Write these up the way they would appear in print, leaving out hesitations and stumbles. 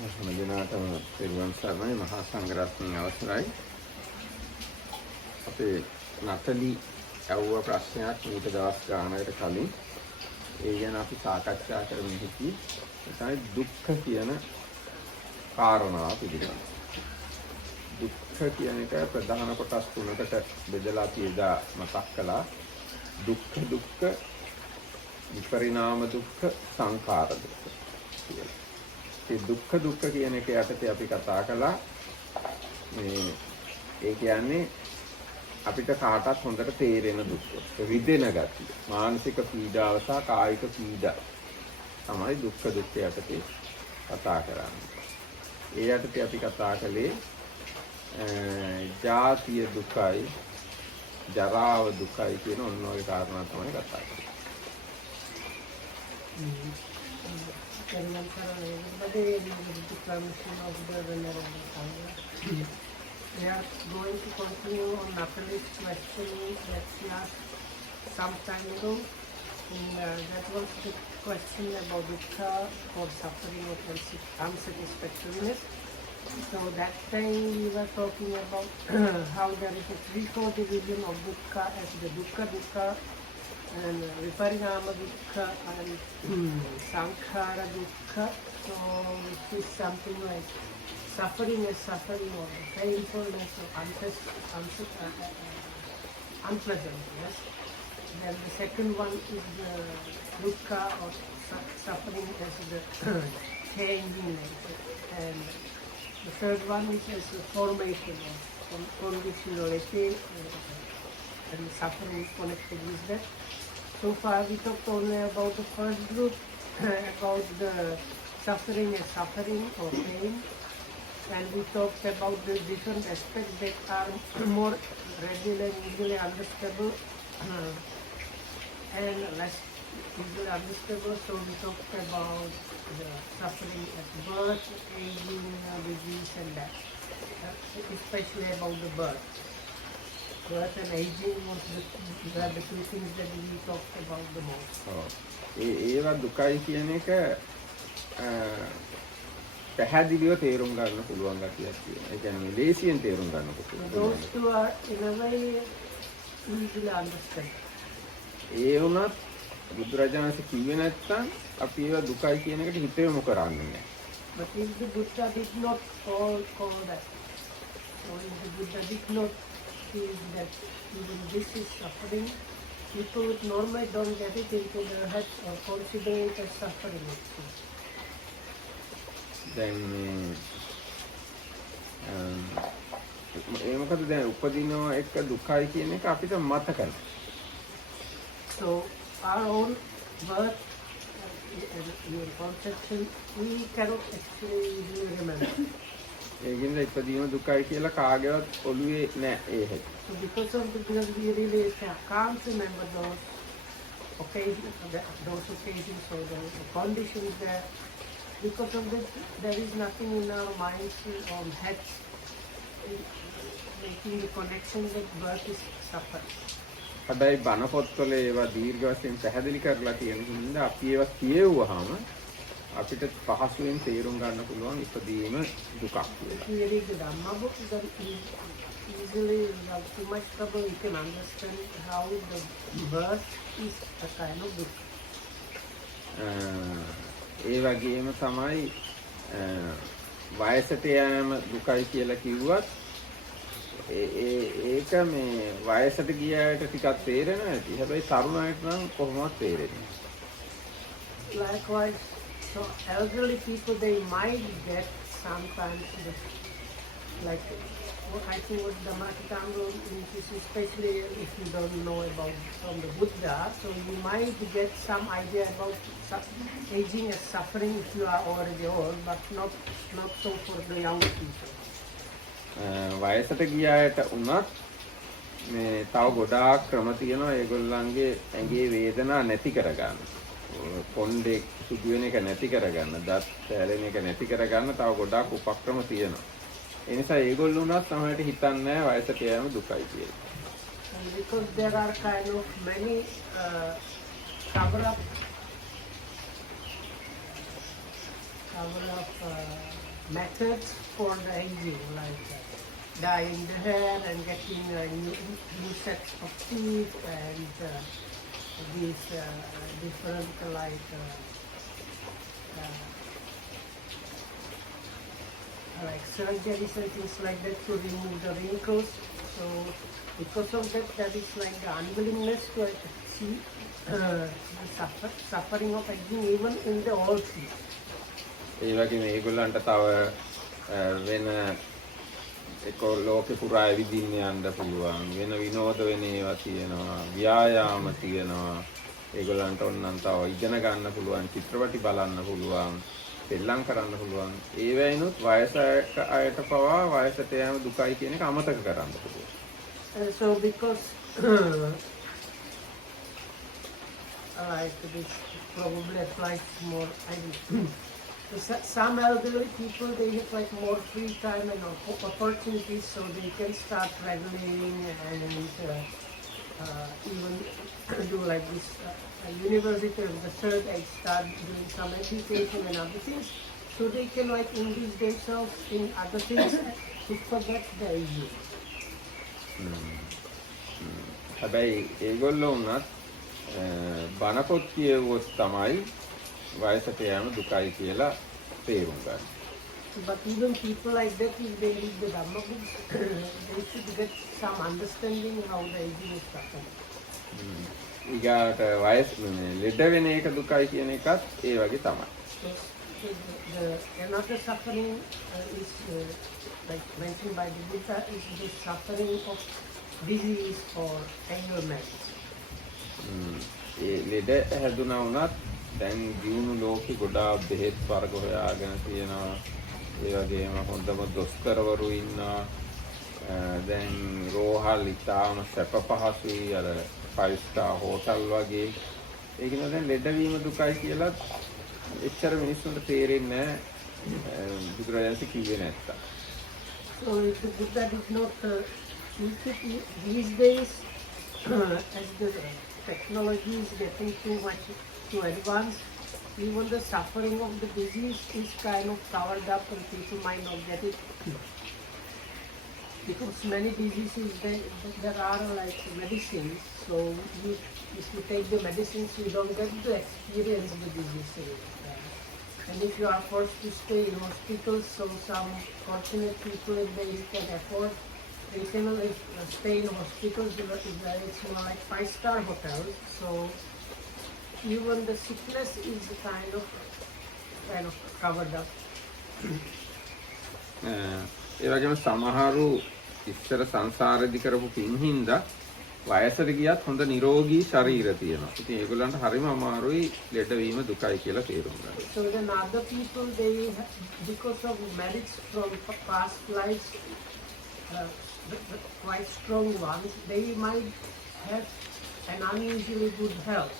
හැමදිනාටම පෙරවන් සරණයි මහා සංඝරත්නයේ අවසරයි. අපේ නතලි ඇහුව ප්‍රශ්නයක් ඊට දවස් ගානකට කලින් ඒ ගැන අපි සාකච්ඡා කරමින් හිටියේ. ඒ තමයි දුක්ඛ කියන කාරණාව පිළිබඳව. දුක්ඛ කියන එක ප්‍රධාන කොටස් තුනකට බෙදලා තියලා මතක් කළා. දුක්ඛ විපරිණාම දුක්ඛ සංඛාර දුක්ඛ කියලා. ඒ දුක්ඛ කියන එක යටතේ අපි කතා කළා. ඒ කියන්නේ අපිට කාටත් හොඳට තේරෙන දුක්. රිදෙන ගතිය. මානසික පීඩාව සහ කායික පීඩා තමයි දුක්ඛ යටතේ කතා කරන්නේ. ඒ යටතේ අපි කතා කළේ ජාතිය දුකයි, ජරාව දුකයි කියන ඔන්න ඔය කාරණා තමයි කතා කරන්නේ. We are going to continue on Natalie's question that she asked some time ago. And that was the question about dukkha or suffering or unsatisfactoriness. So that time we were talking about how there is a threefold division of dukkha as the dukkha and viparinama dukkha and sankhara dukkha. So which is something like suffering is suffering or painfulness or unpleasantness. Then the second one is the dukkha or suffering as the changing nature. And the third one is as the formation of conditionality and suffering connected with that. So far we talked only about the first group, about the suffering as suffering or pain. And we talked about the different aspects that are more readily and easily understandable and less easily understandable. So we talked about the suffering at birth, aging, disease and that. Especially about the birth. Birth and aging was the two things that we talked about the most. ඒවා දුකයි කියන එක පැහැදිලිව තේරුම් ගන්න පුළුවන් ගැටියක් තියෙනවා. ඒ කියන්නේ ලේසියෙන් තේරුම් ගන්න පුළුවන්. Those two are in a way easily understand. ඒ වුණත් බුදුරජාණන් වහන්සේ කිව්වේ නැත්නම් අපි ඒවා දුකයි කියන එකට හිත යොමු කරන්නේ නැහැ. But if the Buddha did not call that, or if the Buddha did not feel that even this is suffering, people would normally don't get it into their heads or consider it as suffering. දැන් ඒ මොකද දැන් උපදිනවා එක දුකයි කියන එක අපිට මතක නැහැ. So our own birth and conception, we cannot actually really remember. ඒකින්ද ඉපදීම දුකයි කියලා කාගේවත් ඔළුවේ නැහැ ඒ හැටි. So because we really can't remember those occasions or the conditions there. Because of that, there is nothing in our minds or heads making the connection that birth is suffering. හැබැයි බණ පොත්වල ඒවා දීර්ඝ වශයෙන් පැහැදිලි කරලා තියෙන හින්දා අපි ඒවා කියවුවාම අපිට පහසුවෙන් තේරුම් ගන්න පුළුවන් ඉපදීම දුකක් කියලා. If we read the Dhamma book, then easily without too much trouble we can understand how the birth is a kind of dukkha. ඒ වගේම තමයි වයසට යෑම දුකයි කියලා කිව්වත් ඒක මේ වයසට ගිය අයට ටිකක් තේරෙනවා ඇති. හැබැයි තරුණ අයට නම් කොහොමවත් තේරෙන්නේ නැහැ. Likewise, so elderly people, they might get sometimes like I think what the Dhammatikanga is, especially if you don't know about from the Buddha, so you might get some idea about aging as suffering if you are already old, but not so for the young people. වයසට ගිය අයට උනත් මේ තව ගොඩාක් ක්‍රම තියෙනවා ඒගොල්ලන්ගේ ඇඟේ වේදනා නැති කරගන්න. කොණ්ඩේ සුදු වෙන එක නැති කරගන්න, දත් හැලෙන එක නැති කරගන්න තව ගොඩාක් උපක්‍රම තියෙනවා. ඒ නිසා ඒගොල්ලෝ උනත් සමහරට හිතන්නේ නැහැ වයසට යෑම දුකයි කියලා. Because there are kind of many cover up methods for the aging, like dyeing the hair and getting new sets of teeth and these different like surgeries and things like that to remove the wrinkles. So because of that, there is like the unwillingness to see the suffering of aging even in the old people. ඒ වගේම ඒගොල්ලන්ට තව වෙන ලෝකෙ පුරා ඇවිදින්න යන්න පුළුවන් වෙන විනෝද වෙන ඒවා තියෙනවා ව්‍යායාම තියෙනවා ඒගොල්ලන්ට ඕනනම් තව ඉගෙන ගන්න පුළුවන් චිත්‍රපටි බලන්න පුළුවන් පෙල්ලම් කරන්න පුළුවන් ඒ වෙයිනුත් වයසට අයට පවා වයසට යෑම දුකයි කියන එක අමතක කරන්න පුළුවන්. So because like this probably applies more, I mean, some elderly people, they have like more free time and opportunities, so they can start traveling and even do like this university of the third age, start doing some education and other things, so they can like engage themselves in other things to forget the aging. හැබැයි ඒගොල්ලෝ උනත් බණපොත් කියවුවොත් තමයි වයසට යෑම දුකයි කියලා තේරුම් ගන්න. But even people like that, if they read the Dhamma books, they should get some understanding how the aging is happening. ඊගාට වයස ලෙඩ වෙන එක දුකයි කියන එකත් ඒ වගේ තමයි. Another suffering is like mentioned by the Buddha is the suffering of disease or ailment. ඒ ලෙඩ හැදුනා වුණත් දැන් දියුණු ලෝකෙ ගොඩාක් බෙහෙත් වර්ග හොයාගෙන තියෙනවා. ඒ වගේම හොඳම දොස්තරවරු ඉන්නවා. දැන් රෝහල් ඉතාම සැප පහසුයි අර 5 star hotel වගේ. ඒක නේද දැන් ලෙඩවීම දුකයි කියලා එච්චර මිනිස්සුන්ට තේරෙන්නේ නැහැ බුදුරජාණන් කිව්වේ නැත්තම්. So the Buddha did not these days as the technology is getting too advanced, even the suffering of the disease is kind of covered up and people might not get it. Because many diseases, there are like medicines, so if you take the medicines, you don't get to experience the disease. And if you are forced to stay in hospitals, so some fortunate people, if they can afford, they can stay in hospitals, it's more like 5-star hotels. So even the sickness is kind of covered up. ඒ වගේම සමහරු ඉස්සර සංසාරෙදි කරපු පින් හින්දා වයසට ගියත් හොඳ නිරෝගී ශරීර තියෙනවා. ඉතින් ඒගොල්ලන්ට හරිම අමාරුයි ලෙඩවීම දුකයි කියලා තේරුම් ගන්න. So then other people, they because of merits from past lives, quite strong ones, they might have an unusually good health.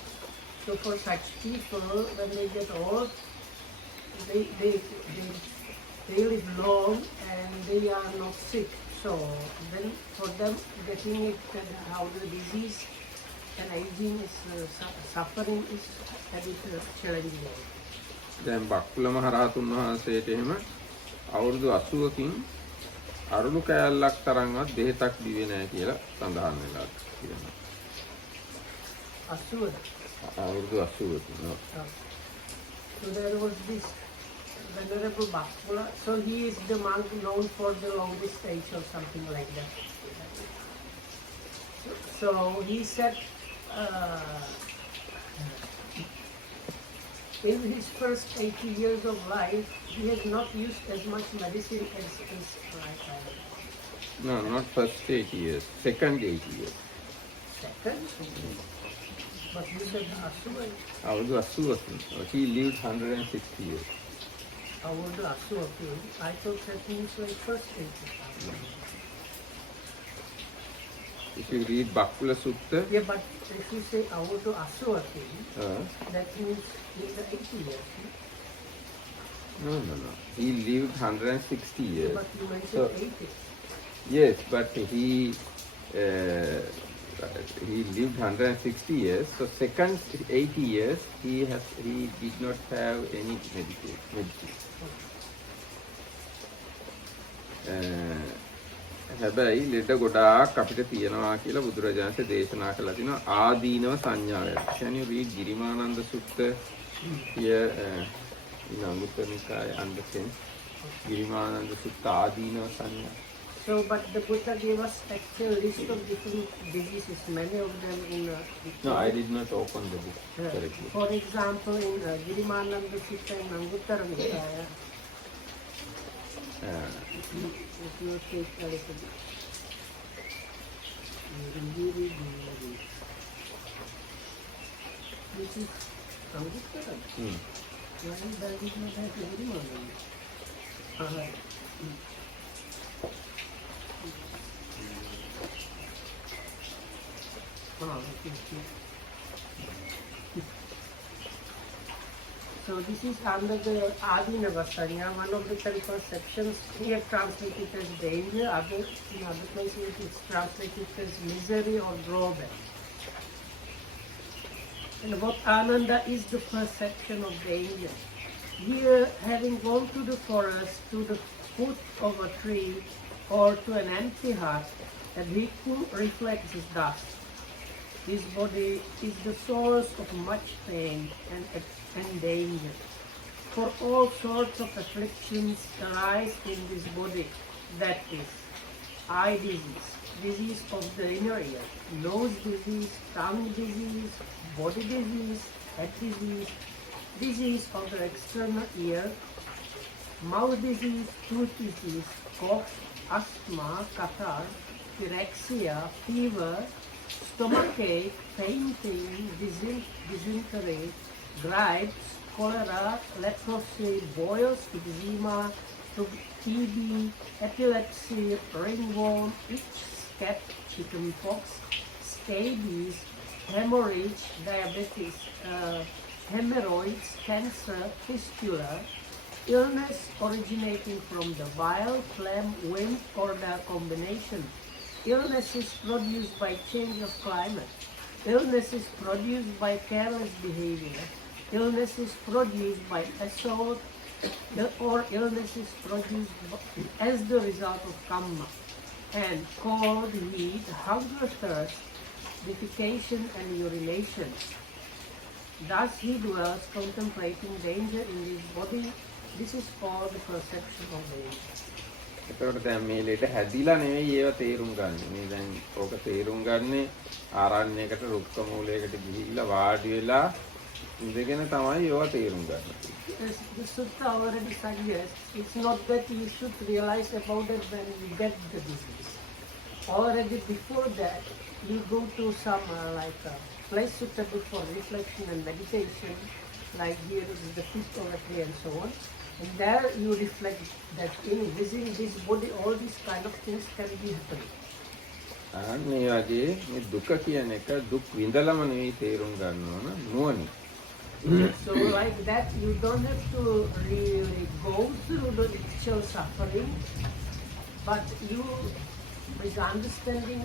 So for such people, when they get old, they live long and they are not sick. So then for them getting it, how the disease and aging is suffering is a bit challenging. දැන් බක්කුල මහ රහතුන් වහන්සේට එහෙම අවුරුදු 80කින් අරුණු කෑල්ලක් තරම්වත් දෙහෙතක් දිවේ නැහැ කියලා සඳහන් වෙලා තියෙනවා. 80. අවුරුදු 80කින්. So there was this Venerable Bhakkula, so he is the monk known for the longest age or something like that. So he said in his first 80 years of life, he has not used as much medicine as like I. No, not first 80 years, second 80 years. Second? But you said Asura. අවුරුදු 80කින්. He lived 160 years. Awudu Asura. I thought that means like first 80. If you read Bhakkula Sutta, Yeah, but if you say Awudu Asura, that means in the 80 years. no. He lived 160 years. But you mentioned So, 80. yes, but he lived 160 years. So second 80 years, he did not have any medicine. හැබැයි ලෙඩ ගොඩාක් අපිට තියෙනවා කියලා බුදුරජාණන්සේ දේශනා කළා තිනවා ආදීනව සංඥාවය. Can you read Girimananda සුත්ත here in Anguttara Nikaya understand Girimananda සුත්ත ආදීනව සංඥා. So, but the Buddha gave us actual list of different diseases, many of them in. No, I did not open the book correctly. For example, in Girimananda Sutta and Anguttara Nikaya. If you take a little bit. This is Anguttara. Why does it not have Girimananda? So this is under the Adinava Sanya, one of the 10 perceptions. Here translated as danger, in other places it is translated as misery or drawback. And what Ananda is the perception of danger. Here, having gone to the forest, to the foot of a tree, or to an empty hut, a bhikkhu reflects thus. His body is the source of much pain and danger. For all sorts of afflictions arise in this body, that is, eye disease, disease of the inner ear, nose disease, tongue disease, body disease, head disease, disease of the external ear, mouth disease, tooth disease, cough, asthma, catarrh, pyrexia, fever, stomachache, fainting, dysentery, gripes, cholera, leprosy, boils, eczema, TB, epilepsy, ringworm, itch, scab, chickenpox, scabies, hemorrhage, diabetes, hemorrhoids, cancer, fistula, illness originating from the bile, phlegm, wind, or their combination. Illness is produced by change of climate. Illness is produced by careless behavior. Illness is produced by assault, or illness is produced as the result of karma. And cold, heat, hunger, thirst, defecation, and urination. Thus he dwells contemplating danger in his body. This is called the perception of danger. එතකොට දැන් මේ ලෙඩ හැදිලා නෙවෙයි ඒව තේරුම් ගන්න. මේ දැන් ඕක තේරුම් ගන්නේ ආරණ්‍යයකට රුක්ක මූලයකට ගිහිල්ලා වාඩි වෙලා ඉඳගෙන තමයි ඒව තේරුම් ගන්න. The sutta already suggests it's not that you should realize about it when you get the disease. Already before that, you go to some place suitable for reflection and meditation, like here is the feet of a tree and so on. And there you reflect that within this body all these kind of things can be happening. මේ වගේ මේ දුක කියන එක දුක් විඳලම නෙවෙයි තේරුම් ගන්න ඕන නුවණින්. So like that you don't have to really go through the actual suffering, but you with understanding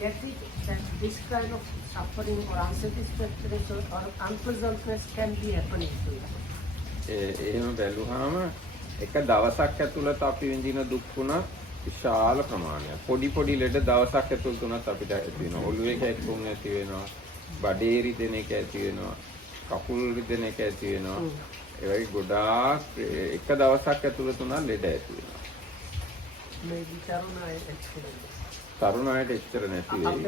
get it that this kind of suffering or unsatisfactoriness or unpleasantness can be happening to you. එහෙම බැලුවාම එක දවසක් ඇතුළත අපි විඳින දුක් වුණා විශාල ප්‍රමාණයක්. පොඩි පොඩි ලෙඩ දවසක් ඇතුළත උනත් අපිට ඇති වෙනවා. ඔළුවේ කැක්කුම් ඇති වෙනවා. බඩේ රිදෙන එක ඇති වෙනවා. කකුල් රිදෙන එක ඇති වෙනවා. ඒ වගේ ගොඩාක් එක දවසක් ඇතුළත උනත් ලෙඩ ඇති වෙනවා. තරුණ අයට එච්චර නැති වෙයි.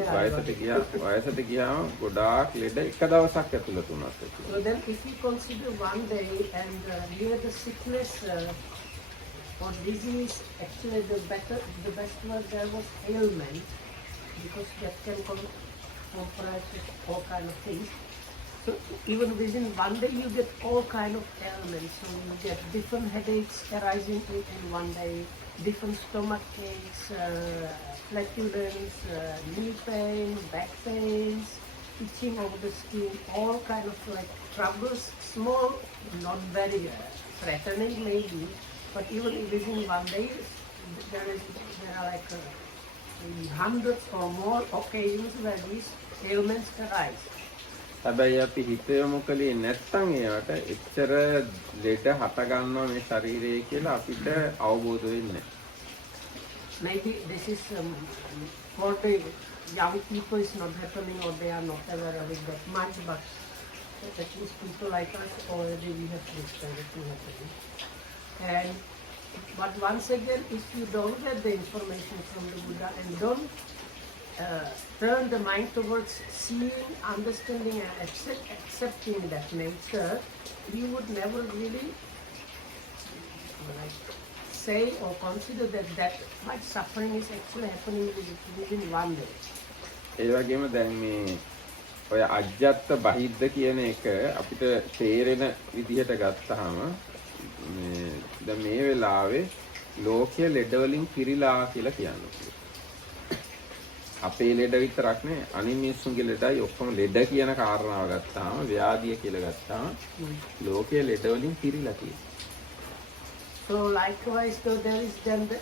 වයසට ගියාම ගොඩාක් ලෙඩ එක දවසක් ඇතුළත උනත් ඇති වෙනවා. So then if you consider one day and near the sickness or disease, actually the best word there was ailment, because that can comprise all kind of things. So even within one day you get all kind of ailments. So you get different headaches arising in one day, different stomach aches, flatulence, knee pain, back pains, itching of the skin, all kind of like troubles, small, not very threatening maybe, but even within one day there are like hundreds or more occasions where these ailments arise. හැබැයි අපි හිතේමු කලේ නැත්තම් ඒවට එච්චර ලෙඩ හට ගන්නවා මේ ශරීරයේ කියලා අපිට අවබෝධ වෙන්නේ නැහැ. maybe this is for the young people is not happening or they are not aware of it that much, but at least people like us already we have this kind of thing happening. And but once again, if you don't get the information from the Buddha and don't turn the mind towards seeing, understanding and accepting that nature, you would never really say or consider that much suffering is actually happening within one day. ඒ වගේම දැන් මේ ඔය අජ්ජත් බහිද්ද කියන එක අපිට තේරෙන විදිහට ගත්තාම දැන් මේ වෙලාවේ ලෝකයේ ලෙඩ වලින් පිරීලා කියලා කියනවා. අපේ ලෙඩ විතරක් නේ අනිත් මිනිස්සුන්ගේ ලෙඩයි ඔක්කොම ලෙඩ කියන කාරණාව ගත්තාම ව්‍යාධිය කියලා ගත්තාම ලෝකයේ ලෙඩ වලින් පිරීලා තියෙනවා. So likewise, though there is then the,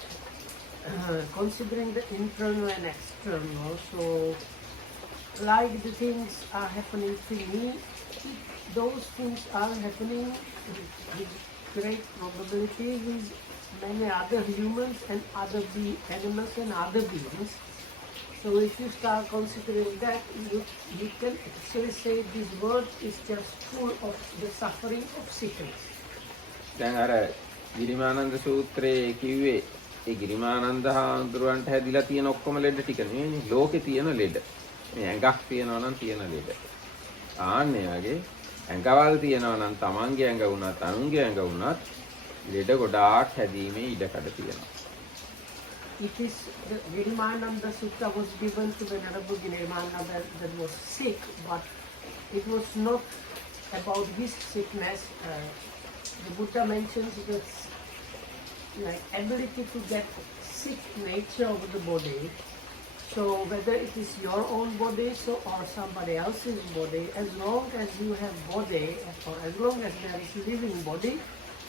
considering the internal and external, so like the things are happening to me, those things are happening with great probability with many other humans and other animals and other beings. So if you start considering that, you can actually say this world is just full of the suffering of sickness. දැන් අර ගිරිමානන්ද සූත්‍රයේ කිව්වේ ඒ ගිරිමානන්ද හාමුදුරුවන්ට හැදිලා තියෙන ඔක්කොම ලෙඩ ටික නෙවෙයි ලෝකේ තියෙන ලෙඩ. මේ ඇඟක් තියෙනවා නම් තියෙන ලෙඩ. ආන්නේ වගේ ඇඟවල් තියෙනවා නම් තමන්ගේ ඇඟ වුණත් අනුන්ගේ ඇඟ වුණත් ලෙඩ ගොඩාක් හැදීමේ ඉඩකඩ තියෙනවා. It is the Girimananda Sutta was given to Venerable Girimananda that was sick, but it was not about his sickness. The Buddha mentions the like ability to get sick nature of the body. So whether it is your own body or somebody else's body, as long as you have body or as long as there is living body,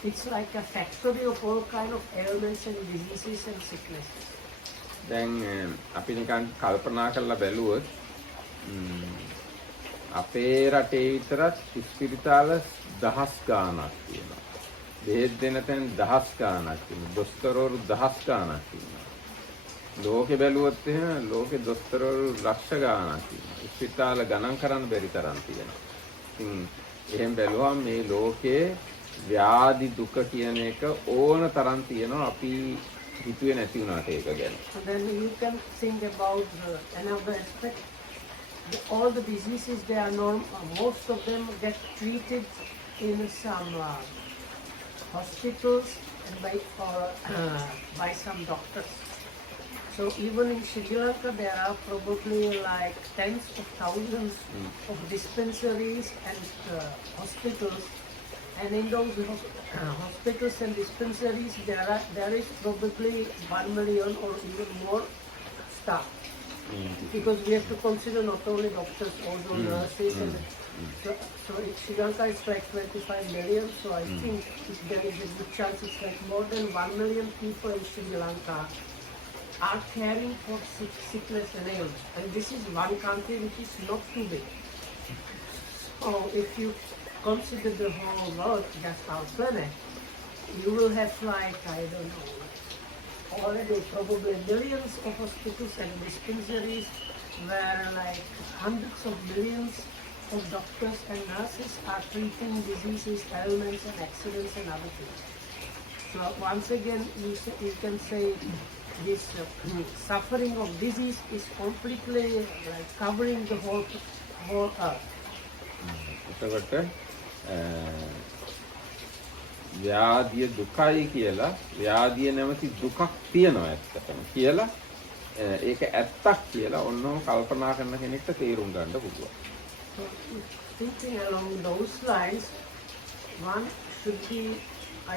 it's like a factory of all kind of ailments and diseases and sicknesses. දැන් අපි නිකන් කල්පනා කරලා බැලුවොත් අපේ රටේ විතරක් ස්පිරිතාල දහස් ගාණක් තියෙනවා. බෙහෙත් දෙන තැන් දහස් ගාණක් තියෙනවා. දොස්තරවරු දහස් ගාණක් තියෙනවා. ලෝකෙ බැලුවොත් එහෙම ලෝකෙ දොස්තරවරු ලක්ෂ ගාණක් තියෙනවා. ස්පිරිතාල ගණන් කරන්න බැරි තරම් තියෙනවා. ඉතින් එහෙම බැලුවම මේ ලෝකේ ව්‍යාධි දුක කියන එක ඕන තරම් තියෙනවා. අපි හිතුවේ නැති වුණාට ඒක ගැන. And then you can think about another aspect. All the diseases, they are most of them get treated in some hospitals and by some doctors. So even in Sri Lanka, there are probably like tens of thousands of dispensaries and hospitals. And in those hospitals and dispensaries, there is probably 1 million or even more staff. Because we have to consider not only doctors, also nurses. And so in Sri Lanka it's like 25 million. So I think there is a good chance it's like more than 1 million people in Sri Lanka are caring for sickness and ailments. And this is one country which is not too big. So if you consider the whole world, just our planet, you will have like, I don't know, already probably millions of hospitals and dispensaries where like hundreds of millions of doctors and nurses are treating diseases, ailments and accidents and other things. So once again, you can say this suffering of disease is completely like covering the whole earth. එතකොට ව්‍යාධිය දුකයි කියලා ව්‍යාධිය නැමැති දුකක් තියෙනවා ඇත්තටම කියලා ඒක ඇත්තක් කියලා ඔන්නෝ කල්පනා කරන කෙනෙක්ට තේරුම් ගන්න පුළුවන්. So thinking along those lines, one should be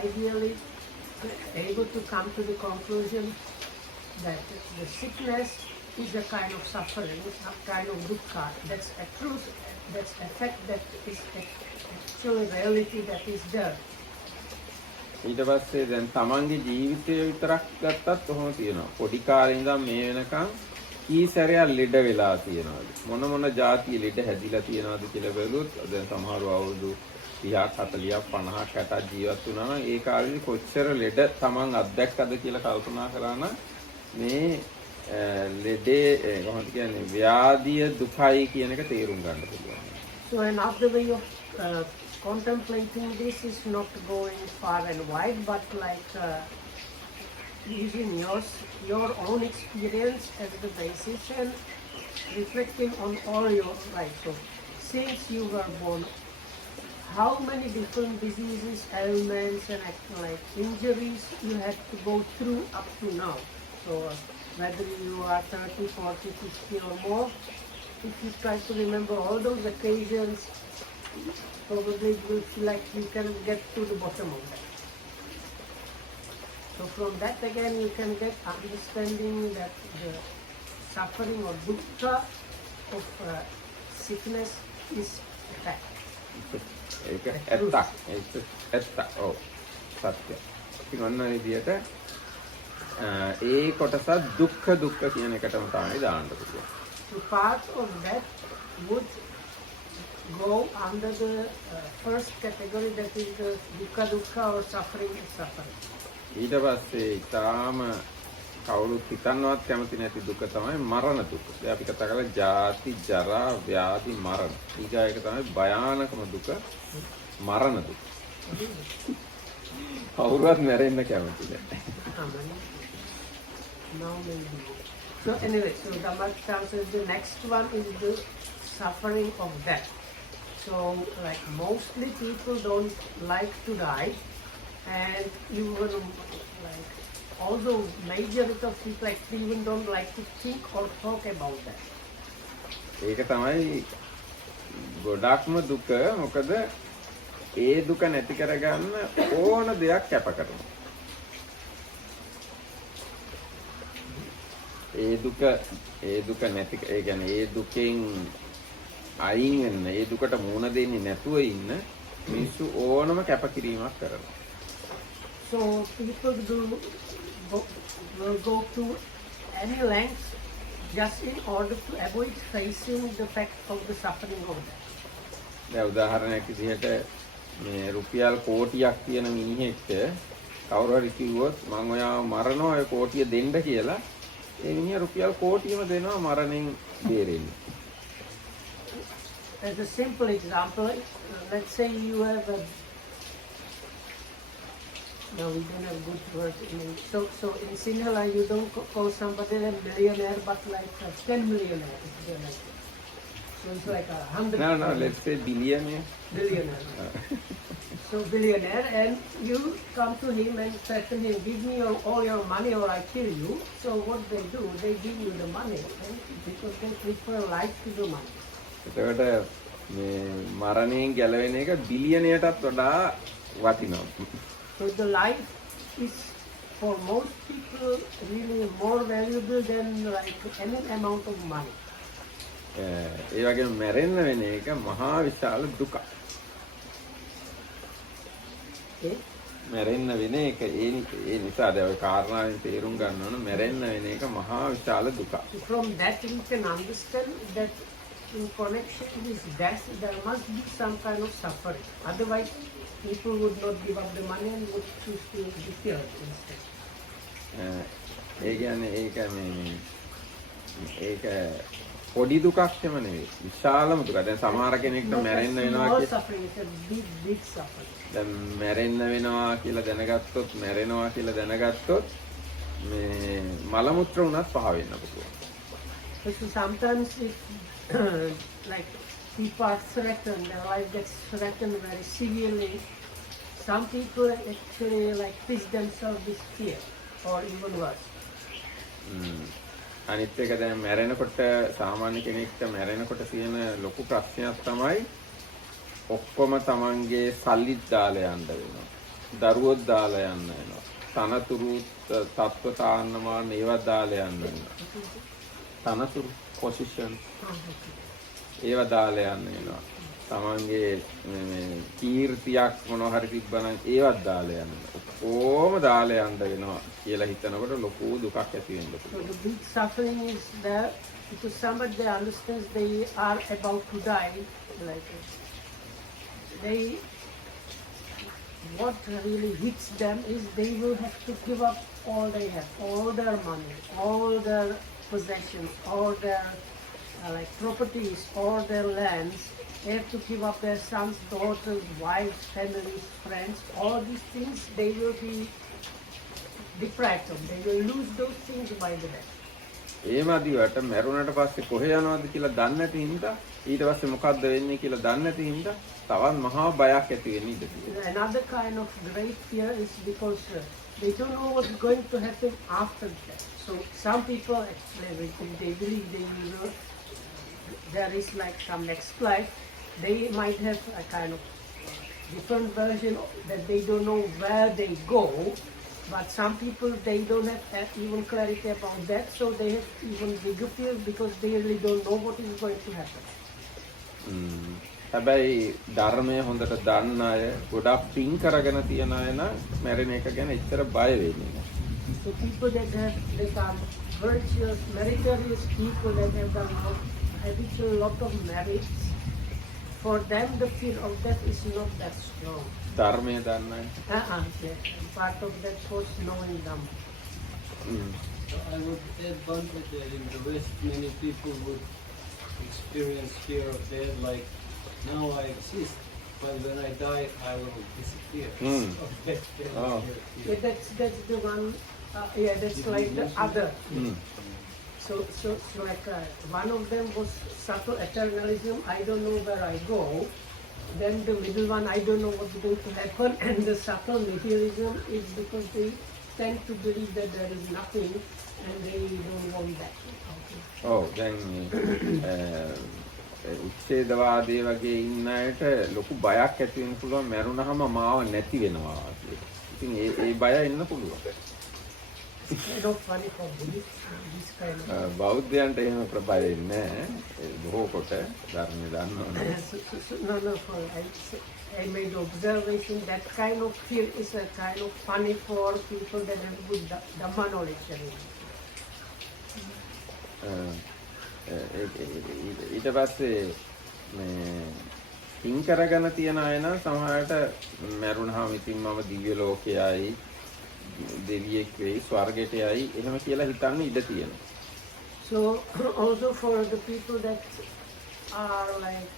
ideally able to come to the conclusion that the sickness is a kind of suffering, a kind of dukkha. That's a truth, that's a fact that is actually reality that is there. ඊට පස්සේ දැන් තමන්ගේ ජීවිතය විතරක් ගත්තත් කොහොම තියෙනවා. පොඩි කාලේ ඉඳන් මේ වෙනකන් කී සැරයක් ලෙඩ වෙලා තියෙනවද? මොන මොන જાතිය ලෙඩ හැදිලා තියෙනවද කියලා බැලුවොත් දැන් සමහරව අවුරුදු 30ක් 40ක් 50ක් 60ක් ජීවත් වුණා නම් ඒ කාලේ කොච්චර ලෙඩ තමන් අත්දැක්කද කියලා කල්පනා කරා නම් මේ ලෙඩේ කොහොමද කියන්නේ ව්‍යාධිය දුකයි කියන එක තේරුම් ගන්න පුළුවන්. So another way of contemplating this is not going far and wide, but like using your own experience as the basis and reflecting on all your life. So since you were born, how many different diseases, ailments, and like injuries you had to go through up to now. So whether you are 30, 40, 50 or more, if you try to remember all those occasions, probably you will feel like you can get to the bottom of that. So from that again you can get understanding that the suffering or dukkha of sickness is a fact. ඒක ඇත්තක්. ඒක ඇත්තක්. ඔව්. සත්‍ය. ඉතින් ඔන්න ඔය විදිහට ඒ කොටස දුක්ඛ කියන එකටම තමයි දාන්න පුළුවන්. So part of that would go under the first category, that is the dukkha or suffering. ඊට පස්සේ ඊටාම කවුරුත් හිතන්නවත් කැමති නැති දුක තමයි මරණ දුක. ඒ අපි කතා කරලා ජාති, ජරා, ව්‍යාධි, මරණ. ඊගායක තමයි භයානකම දුක මරණ දුක. කවුරුවත් මැරෙන්න කැමති නැහැ. Now maybe. So anyway, so Dhamma's answer, the next one is the suffering of death. So like mostly people don't like to die, and even like although majority of people actually even don't like to think or talk about that. ඒක තමයි ගොඩක්ම දුක. මොකද ඒ දුක නැති කරගන්න ඕන දෙයක් කැප කරනවා. ඒ දුක නැති ඒ කියන්නේ ඒ දුකෙන් අයින් වෙන්න, ඒ දුකට මුහුණ දෙන්නේ නැතුව ඉන්න මිනිස්සු ඕනම කැපකිරීමක් කරනවා. So people will go to any lengths just in order to avoid facing the fact of the suffering of that. දැන් උදාහරණයක් විදිහට මේ රුපියල් කෝටියක් තියෙන මිනිහෙක්ට කවුරු හරි කිව්වොත් මම ඔයාව මරනවා ඔය කෝටිය දෙන්න කියලා, ඒ මිනිහා රුපියල් කෝටියම දෙනවා මරණයෙන් බේරෙන්න. As a simple example, let's say you have a no, we don't have good words in English. So in Sinhala, you don't call somebody a millionaire, but like a 10 millionaire. So it's like 100. No, let's say billionaire. Billionaire. So billionaire, and you come to him and threaten him, give me all your money or I kill you. So what they do, they give you the money, right? Because they prefer life to the money. එතකොට මේ මරණයෙන් ගැලවෙන එක බිලියනයටත් වඩා වටිනවා. So the life is for most people really more valuable than like any amount of money. ඒ වගේම මැරෙන්න වෙන එක මහා විශාල දුකක්. මැරෙන්න වෙන එක ඒ නිසා දැන් ඔය කාරණාවෙන් තේරුම් ගන්න ඕන මැරෙන්න වෙන එක මහා විශාල දුකක්. From that we can understand that in connection with death there must be some kind of suffering. Otherwise people would not give up the money and would choose to be killed instead. ඒ කියන්නේ ඒක පොඩි දුකක් නෙමෙයි විශාලම දුකක්. දැන් සමහර කෙනෙක්ට මැරෙන්න වෙනවා කියලා suffering is a big suffering. දැන් මැරෙන්න වෙනවා කියලා දැනගත්තොත් මැරෙනවා කියලා දැනගත්තොත් මේ මල මුත්‍ර උනත් පහ වෙන්න පුළුවන්. So sometimes if like people are threatened, their life gets threatened very severely. Some people actually like fish themselves with fear or even worse. අනිත් එක දැන් මැරෙනකොට සාමාන්‍ය කෙනෙක්ට මැරෙනකොට තියෙන ලොකු ප්‍රශ්නයක් තමයි ඔක්කොම තමන්ගේ සල්ලිත් දාලා යන්න වෙනවා. දරුවොත් දාලා යන්න වෙනවා. තනතුරු තත්ත්ව සාන්නමාන ඒවා දාලා යන්න වෙනවා. තනතුරු පොසිෂන් ඒවා දාලා යන්න වෙනවා. තමන්ගේ කීර්තියක් මොනවා හරි තිබ්බනම් ඒවත් දාලා යන්න. ඔක්කොම දාලා යන්න වෙනවා කියලා හිතනකොට ලොකු දුකක් ඇති වෙන්න So පුළුවන්. the big suffering is there because somebody they understands they are about to die, like they what really hits them is they will have to give up all they have, all their money, all their possessions, all their like properties, all their lands. They have to give up their sons, daughters, wives, families, friends. All these things they will be deprived of. They will lose those things by the death. ඒ මදිවට මැරුණට පස්සේ කොහෙ යනවද කියලා දන්නේ නැති හින්දා ඊට පස්සේ මොකද්ද වෙන්නේ කියලා දන්නේ නැති හින්දා තවත් මහා බයක් ඇති වෙන්න ඉඩ තියෙනවා. Another kind of great fear is because they don't know what's going to happen after death. So some people actually they believe there is like some next life. They might have a kind of different version that they don't know where they go. But some people, they don't have even clarity about that, so they have even bigger fear because they really don't know what is going to happen. හැබැයි ධර්මය හොඳට දන්න අය ගොඩක් පින් කරගෙන තියන අය නම් මැරෙන එක ගැන එච්චර බය වෙන්නේ නැහැ. So people that are virtuous, meritorious people that have done habitual lot of merits, for them the fear of death is not that strong. ධර්මය දන්න අය. Yes. Part of that was knowing them. So I would add one thing that in the West many people would experience fear of death like now I exist, but when I die I will disappear. So that's Oh. Yeah, that's the one. That's like the other. So like one of them was subtle eternalism. I don't know where I go. Then the middle one, I don't know what's going to happen, and the subtle materialism is because they tend to believe that there is nothing, and they don't want that. ඔව් දැන් උච්ඡේදවාදී වගේ ඉන්න අයට ලොකු බයක් ඇති වෙන්න පුළුවන් මැරුණාම මාව නැති වෙනවා කියලා. ඉතින් ඒ බය එන්න පුළුවන්. It's kind of funny for Buddhists, this kind of. බෞද්ධයන්ට එහෙම ප්‍රබය වෙන්නේ නැහැ. බොහෝ කොට ධර්මය දන්නවනේ. I made observation that kind of fear is a kind of funny for people that have good Dhamma knowledge. ඊට පස්සේ මේ පින් කරගෙන තියන අය නම් සමහරට මැරුණාම ඉතින් මම දිව්‍ය ලෝකයයි දෙවියෙක් වෙයි ස්වර්ගයට යයි එහෙම කියලා හිතන්න ඉඩ තියෙනවා. So also for the people that are like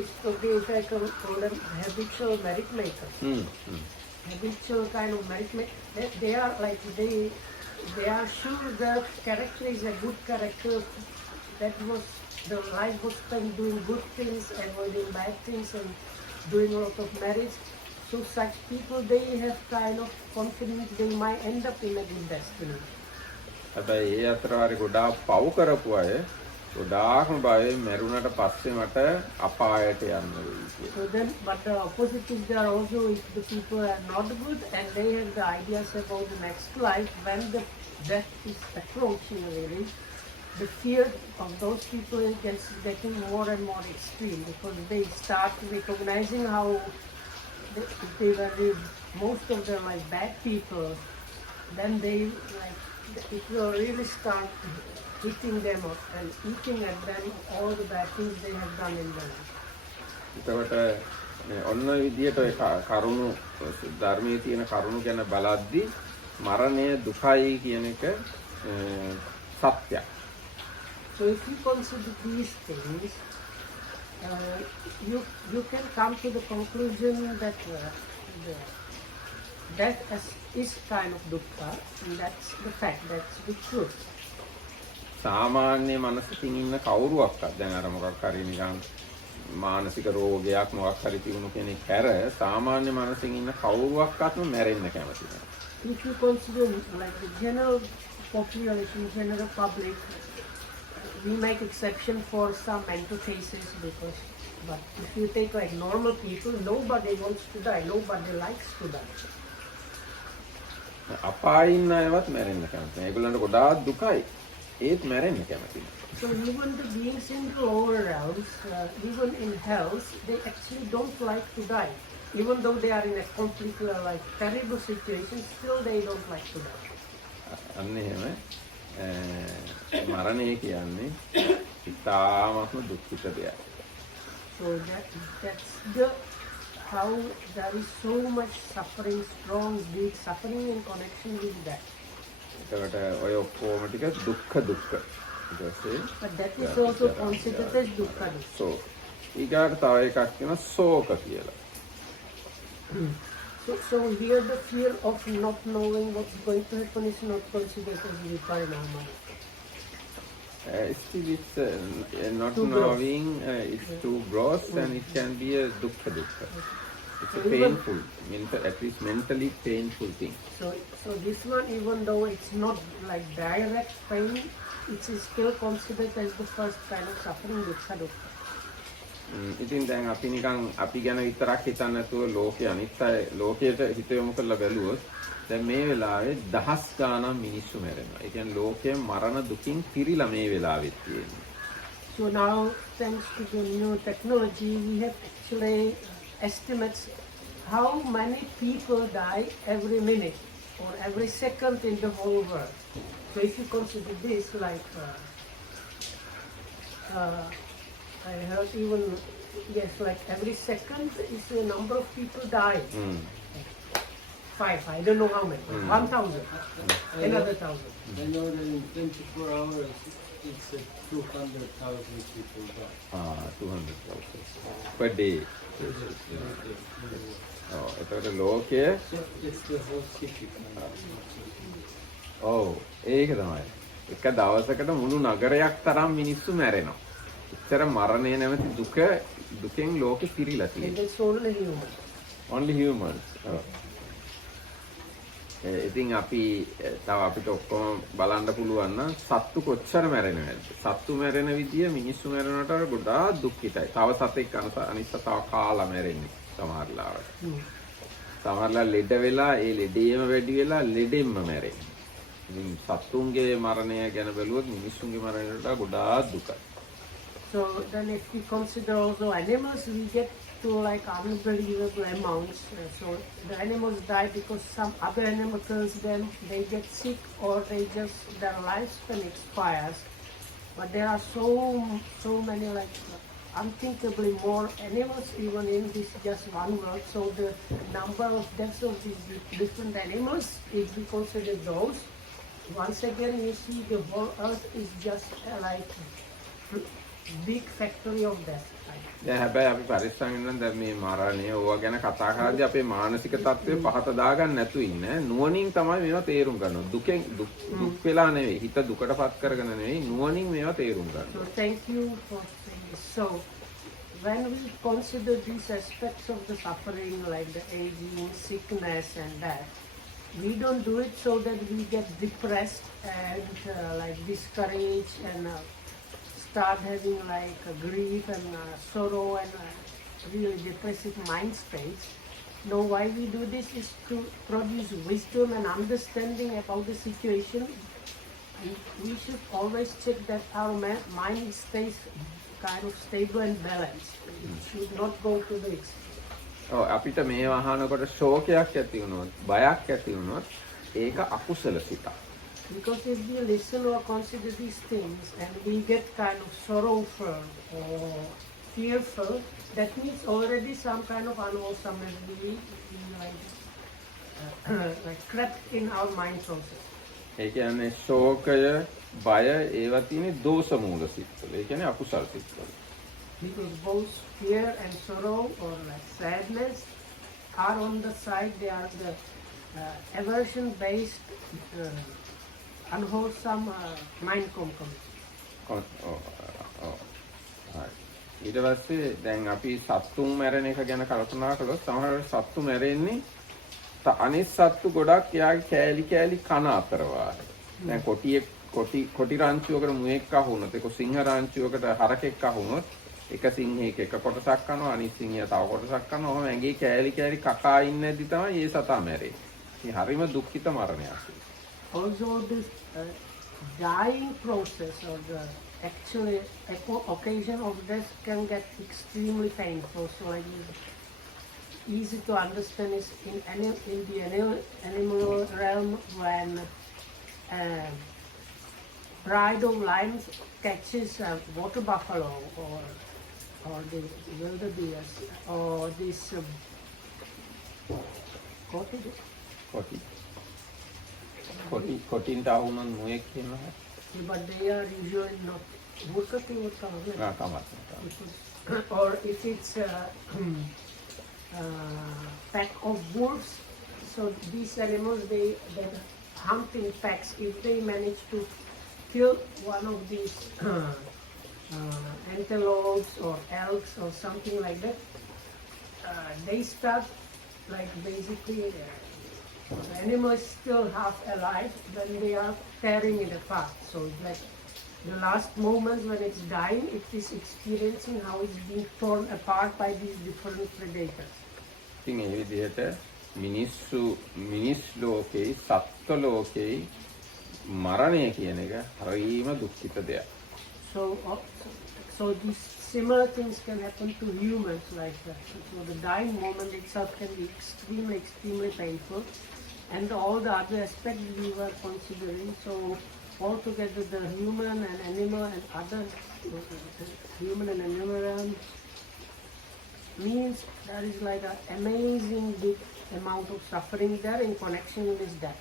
it's okay if I can call them habitual merit makers. Habitual kind of merit makers. They are like they are sure their character is a good character. That was the life was spent doing good things, avoiding bad things, and doing a lot of merits. So such people, they have kind of confidence they might end up in a good destiny. හැබැයි ඒ අතර වාරේ ගොඩාක් පව් කරපු අය ගොඩාක්ම බය මැරුණට පස්සේ මට අපායට යන්න වෙයි කියලා. So then, but the opposite is there also if the people are not good and they have the ideas about the next life, when the death is approaching really, the fear of those people gets getting more and more extreme because they start recognizing how they were most of them like bad people. Then they like it will really start hitting them up and eating at them all the bad things they have done in their life. එතකොට ඔන්න විදියට ඔය කරුණු ධර්මයේ තියෙන කරුණු ගැන බලද්දී මරණය දුකයි කියන එක සත්‍යයක්. So if you consider these things, you can come to the conclusion that death is kind of dukkha, and that's the fact, that's the truth. සාමාන්‍ය මනසකින් ඉන්න කවුරුවක්වත් දැන් අර මොකක් හරි නිකන් මානසික රෝගයක් මොකක් හරි තිබුණු කෙනෙක් හැර සාමාන්‍ය මනසකින් ඉන්න කවුරුවක්වත්ම මැරෙන්න කැමති නැහැ. If you consider like the general population, general public, we make exception for some mental cases because, but if you take like normal people, nobody wants to die, nobody likes to die. අපායේ ඉන්න අයවත් මැරෙන්න කැමති නැහැ. ඒගොල්ලන්ට ගොඩාක් දුකයි. ඒත් මැරෙන්න කැමති නැහැ. So even the beings in the lower realms, even in hells, they actually don't like to die. Even though they are in a completely like terrible situation, still they don't like to die. අන්න එහෙම මරණය කියන්නේ ඉතාමත්ම දුක්ඛිත දෙයක්. So that's the how there is so much suffering, strong, deep suffering in connection with that. එතකොට ඔය ඔක්කොම ටික දුක්ඛ දුක්ඛ. ඊට පස්සේ But that is also considered as dukkha. so ඊගාට තව එකක් තියෙනවා ශෝක කියලා. So here the fear of not knowing what's going to happen is not considered as viparina. Still it's not Too knowing, it's too gross and it can be a dukkha dukkha. It's a painful, at least mentally painful thing. So this one, even though it's not like direct pain, it is still considered as the first kind of suffering, dukkha dukkha. ඉතින් දැන් අපි නිකන් අපි ගැන විතරක් හිතන්න නැතුව ලෝකේ අනිත් අය ලෝකයට හිත යොමු කරලා බැලුවොත් දැන් මේ වෙලාවේ දහස් ගාණක් මිනිස්සු මැරෙනවා. ඒ කියන්නේ ලෝකයේ මරණ දුකින් පිරීලා මේ වෙලාවෙත් තියෙන්නේ. So now, thanks to the new technology, we have actually estimates how many people die every minute or every second in the whole world. So if you consider this like I heard even, yes, like every second is the number of people dying. 5, I don't know how many, 1,000, another 1,000. I know that in 24 hours it's 200,000 people die. 200,000 per day. එතකොට ලෝකයේ So it's the whole city. ඒක තමයි. එක දවසකට මුළු නගරයක් තරම් මිනිස්සු මැරෙනවා. ඉතර මරණය නැමැති දුකෙන් ලෝකෙ පිරීලා And තියෙනවා. it's only human. Only humans. ඉතින් අපි තව අපිට ඔක්කොම බලන්න පුළුවන් නම් සත්තු කොච්චර මැරෙනවද? සත්තු මැරෙන විදිය මිනිස්සු මැරෙනවට ගොඩාක් දුක්ඛිතයි. තව සතෙක් අනිත් සතාව කාලා මැරෙන්නේ සමහර ලාවට. සමහරලා ලෙඩ වෙලා ඒ ලෙඩේම වැඩි වෙලා ලෙඩෙන්ම මැරෙන්නේ. ඉතින් සත්තුන්ගේ මරණය ගැන බැලුවොත් මිනිස්සුන්ගේ මරණයට ගොඩාක් දුකයි. So then if we consider also animals, we get to like unbelievable amounts. So the animals die because some other animal kills them, they get sick, or they just, their lifespan expires. But there are so many like unthinkably more animals even in this just one world. So the number of deaths of these different animals, if we consider those, once again you see the whole earth is just like big factory of death. දැන් හැබැයි අපි පරිස්සම් වෙනවා දැන් මේ මරණය ඕවා ගැන කතා කරද්දී අපේ මානසික තත්ත්වය පහත දාගන්න නැතු ඉන්න නුවණින් තමයි මේවා තේරුම් ගන්න. දුක් වෙලා නෙවෙයි හිත දුකටපත් කරගෙන නෙවෙයි නුවණින් මේවා තේරුම් ගන්න. So thank you for saying this. So when we consider these aspects of the suffering like the aging, sickness and that, we don't do it so that we get depressed and like discouraged and start having like grief and sorrow and really depressive mind space. No, why we do this is to produce wisdom and understanding about the situation. We should always check that our mind stays kind of stable and balanced. It should not go to the extreme. අපිට මේ වහනකොට ශෝකයක් ඇති වුණොත් බයක් ඇති වුණොත් ඒක අකුසල සිතක්. Because if we listen or consider these things and we get kind of sorrowful or fearful, that means already some kind of unwholesomeness like crept in our mind process. ඒ කියන්නේ ශෝකය, බය ඒවා තියෙන්නේ දෝෂ මූල සිත්වල. ඒ කියන්නේ අකුසල සිත්වල. Because both fear and sorrow or like sadness are on the side, they are the aversion-based unwholesome mind component. ඊට පස්සේ දැන් අපි සත්තුන් මැරෙන එක ගැන කල්පනා කළොත් සමහර සත්තු මැරෙන්නේ අනිත් සත්තු ගොඩක් එයාගේ කෑලි කෑලි කන අතර වාරේ. දැන් කොටි රාංචුවකට මුවෙක් අහුනොත් ඒක සිංහ රාංචුවකට හරකෙක් අහුනොත් එක සිංහෙක් එක කොටසක් කනවා අනිත් සිංහයා තව කොටසක් කනවා. ඔහොම ඇඟේ කෑලි කෑලි කකා ඉන්නේ නැද්දි තමයි මේ සතා මැරෙන්නේ. මේ හරිම දුක්ඛිත මරණයක්. Also this dying process or the actually occasion of death can get extremely painful. So like easy to understand is in the animal realm when pride of lions catches a water buffalo or the wildebeest or this Koti. කොටින්ට ආවුනොත් මොයෙක් කියනවා. But they are usually not. Murkati would come. තමයි. Or if it's a pack of wolves, so these animals they hunt in packs. If they manage to kill one of these antelopes or elks or something like that, they start like basically the animal is still half alive when they are tearing it apart. So it's like the last moments when it's dying, it is experiencing how it's being torn apart by these different predators. ඉතින් ඒ විදිහට මිනිස් ලෝකේ සත්ත්ව ලෝකේ මරණය කියන එක හරිම දුක්ඛිත දෙයක්. So these similar things can happen to humans like that. So the dying moment itself can be extremely painful, and all the other aspects we were considering. So altogether, the human and animal realm means there is like an amazing big amount of suffering there in connection with that.